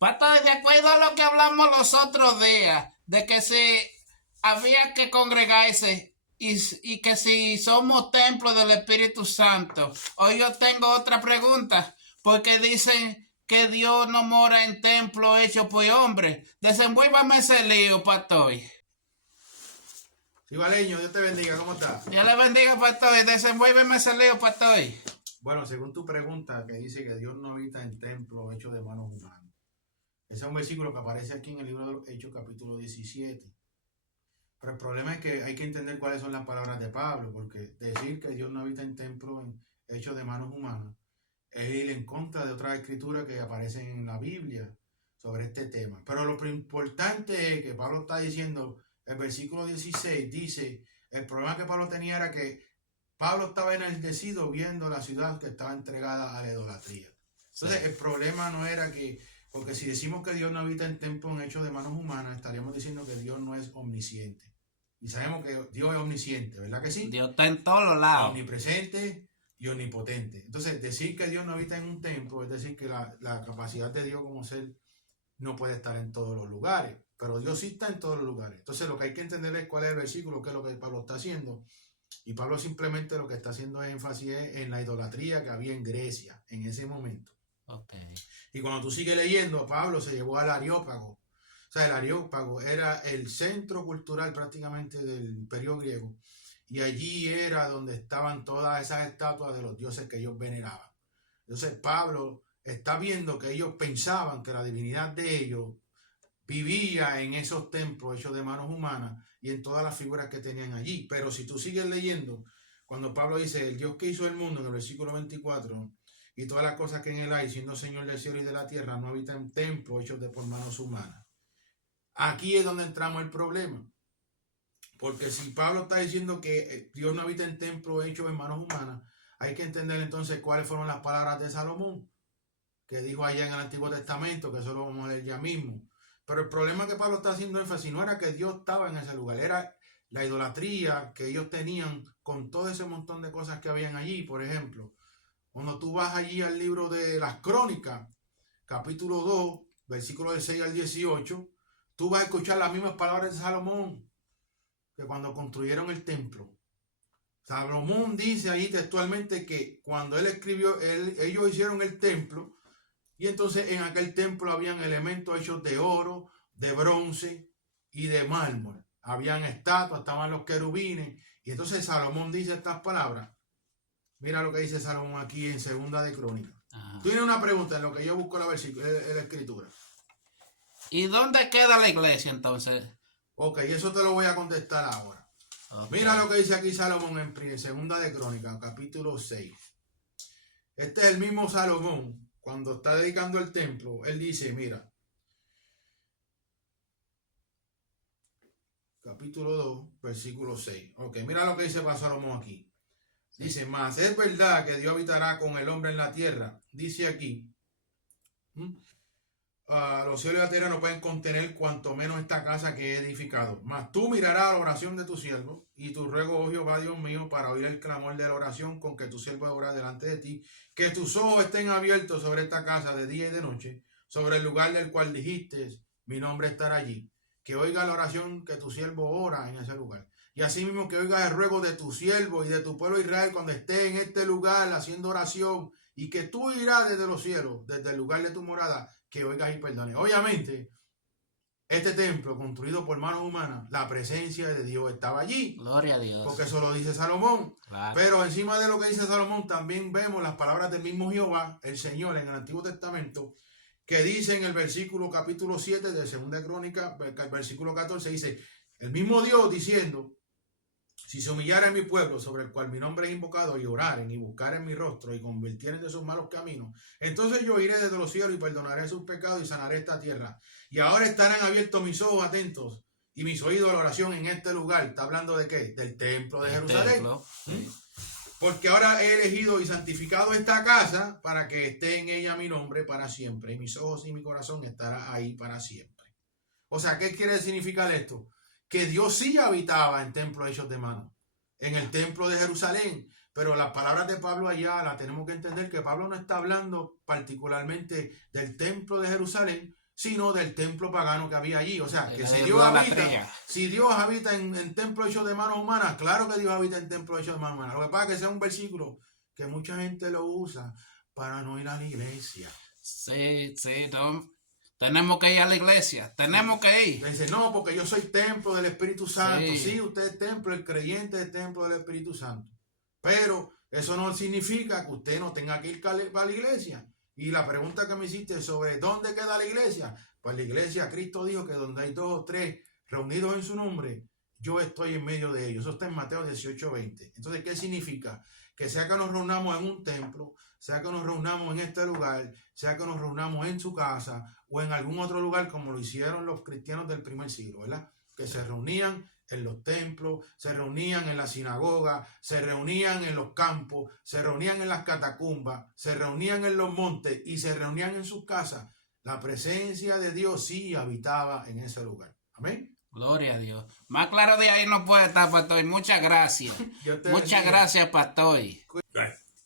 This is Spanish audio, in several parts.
Pastor, de acuerdo a lo que hablamos los otros días, de que si había que congregarse y que si somos templo del Espíritu Santo, hoy yo tengo otra pregunta, porque dicen que Dios no mora en templo hecho por hombre. Desenvuélvame ese lío, pastor. Sí, Valeño, Dios te bendiga, ¿cómo estás? Dios le bendiga, pastor. Desenvuélveme ese lío, pastor. Bueno, según tu pregunta, que dice que Dios no habita en templo hecho de manos humanas. Ese es un versículo que aparece aquí en el libro de los Hechos, capítulo 17. Pero el problema es que hay que entender cuáles son las palabras de Pablo, porque decir que Dios no habita en templo hecho de manos humanas es ir en contra de otras escrituras que aparecen en la Biblia sobre este tema. Pero lo importante es que Pablo está diciendo, el versículo 16 dice, el problema que Pablo tenía era que Pablo estaba enardecido viendo la ciudad que estaba entregada a la idolatría. Entonces, el problema no era que, porque si decimos que Dios no habita en templos hechos de manos humanas, estaríamos diciendo que Dios no es omnisciente. Y sabemos que Dios es omnisciente, ¿verdad que sí? Dios está en todos lados. Omnipresente y omnipotente. Entonces, decir que Dios no habita en un templo es decir que la capacidad de Dios como ser no puede estar en todos los lugares. Pero Dios sí está en todos los lugares. Entonces, lo que hay que entender es cuál es el versículo, qué es lo que Pablo está haciendo. Y Pablo simplemente lo que está haciendo énfasis en la idolatría que había en Grecia en ese momento. Okay. Y cuando tú sigues leyendo, Pablo se llevó al Areópago. O sea, el Areópago era el centro cultural prácticamente del imperio griego. Y allí era donde estaban todas esas estatuas de los dioses que ellos veneraban. Entonces Pablo está viendo que ellos pensaban que la divinidad de ellos vivía en esos templos hechos de manos humanas y en todas las figuras que tenían allí. Pero si tú sigues leyendo, cuando Pablo dice, el Dios que hizo el mundo, en el versículo 24, y todas las cosas que en él hay, siendo Señor del cielo y de la tierra, no habita en templos hechos por manos humanas. Aquí es donde entramos el problema. Porque si Pablo está diciendo que Dios no habita en templos hechos en manos humanas, hay que entender entonces cuáles fueron las palabras de Salomón, que dijo allá en el Antiguo Testamento, que eso lo vamos a leer ya mismo. Pero el problema que Pablo está haciendo énfasis no era que Dios estaba en ese lugar, era la idolatría que ellos tenían con todo ese montón de cosas que habían allí. Por ejemplo, cuando tú vas allí al libro de las Crónicas, capítulo 2, versículos del 6 al 18, tú vas a escuchar las mismas palabras de Salomón que cuando construyeron el templo. Salomón dice ahí textualmente que cuando él escribió, ellos hicieron el templo, y entonces en aquel templo habían elementos hechos de oro, de bronce y de mármol. Habían estatuas, estaban los querubines. Y entonces Salomón dice estas palabras. Mira lo que dice Salomón aquí en Segunda de Crónicas. Tú tienes una pregunta en lo que yo busco la escritura. ¿Y dónde queda la iglesia entonces? Ok, eso te lo voy a contestar ahora. Okay. Mira lo que dice aquí Salomón en Segunda de Crónicas, capítulo 6. Este es el mismo Salomón. Cuando está dedicando el templo, él dice, mira, capítulo 2, versículo 6. Ok, mira lo que dice para Salomón aquí. Dice, más es verdad que Dios habitará con el hombre en la tierra. Dice aquí, los cielos y la tierra no pueden contener cuanto menos esta casa que he edificado. Mas tú mirarás la oración de tu siervo y tu ruego, oh Jehová, Dios mío, para oír el clamor de la oración con que tu siervo obra delante de ti. Que tus ojos estén abiertos sobre esta casa de día y de noche, sobre el lugar del cual dijiste, mi nombre estará allí. Que oiga la oración que tu siervo ora en ese lugar. Y asimismo que oiga el ruego de tu siervo y de tu pueblo Israel cuando esté en este lugar haciendo oración. Y que tú irás desde los cielos, desde el lugar de tu morada, que oigas y perdones. Obviamente, este templo construido por manos humanas, la presencia de Dios estaba allí. Gloria a Dios. Porque eso lo dice Salomón. Claro. Pero encima de lo que dice Salomón, también vemos las palabras del mismo Jehová, el Señor, en el Antiguo Testamento, que dice en el versículo capítulo 7 de Segunda Crónica, versículo 14, dice, el mismo Dios diciendo, si se humillaren mi pueblo sobre el cual mi nombre es invocado y oraren y buscaren mi rostro y convirtieren de sus malos caminos, entonces yo iré desde los cielos y perdonaré sus pecados y sanaré esta tierra. Y ahora estarán abiertos mis ojos atentos y mis oídos a la oración en este lugar. ¿Está hablando de qué? Del templo de Jerusalén. Templo. Porque ahora he elegido y santificado esta casa para que esté en ella mi nombre para siempre. Y mis ojos y mi corazón estará ahí para siempre. O sea, ¿qué quiere significar esto? Que Dios sí habitaba en templos hechos de mano, en el templo de Jerusalén. Pero las palabras de Pablo allá las tenemos que entender que Pablo no está hablando particularmente del templo de Jerusalén, sino del templo pagano que había allí. O sea, que La si de Dios la habita, estrella. si Dios habita en templo hecho de manos humanas, claro que Dios habita en templo hecho de manos humanas. Lo que pasa es que ese es un versículo que mucha gente lo usa para no ir a la iglesia. Sí, no. Tenemos que ir a la iglesia, tenemos que ir. Le dice, no, porque yo soy templo del Espíritu Santo. Sí. Sí, usted es templo, el creyente es templo del Espíritu Santo. Pero eso no significa que usted no tenga que ir a la iglesia. Y la pregunta que me hiciste sobre dónde queda la iglesia, pues la iglesia, Cristo dijo que donde hay 2 o 3 reunidos en su nombre, yo estoy en medio de ellos. Eso está en Mateo 18:20. Entonces, ¿qué significa? Que sea que nos reunamos en un templo, sea que nos reunamos en este lugar, sea que nos reunamos en su casa o en algún otro lugar como lo hicieron los cristianos del primer siglo, ¿verdad? Que se reunían en los templos, se reunían en la sinagoga, se reunían en los campos, se reunían en las catacumbas, se reunían en los montes y se reunían en sus casas. La presencia de Dios sí habitaba en ese lugar. Amén. Gloria a Dios. Más claro de ahí no puede estar, pastor. Muchas gracias. Muchas gracias, pastor.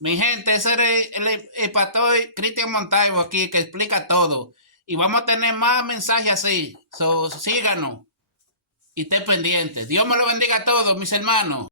Mi gente, ese es el pastor Cristian Montalvo aquí que explica todo. Y vamos a tener más mensajes así. Síganos y esté pendiente. Dios me lo bendiga a todos, mis hermanos.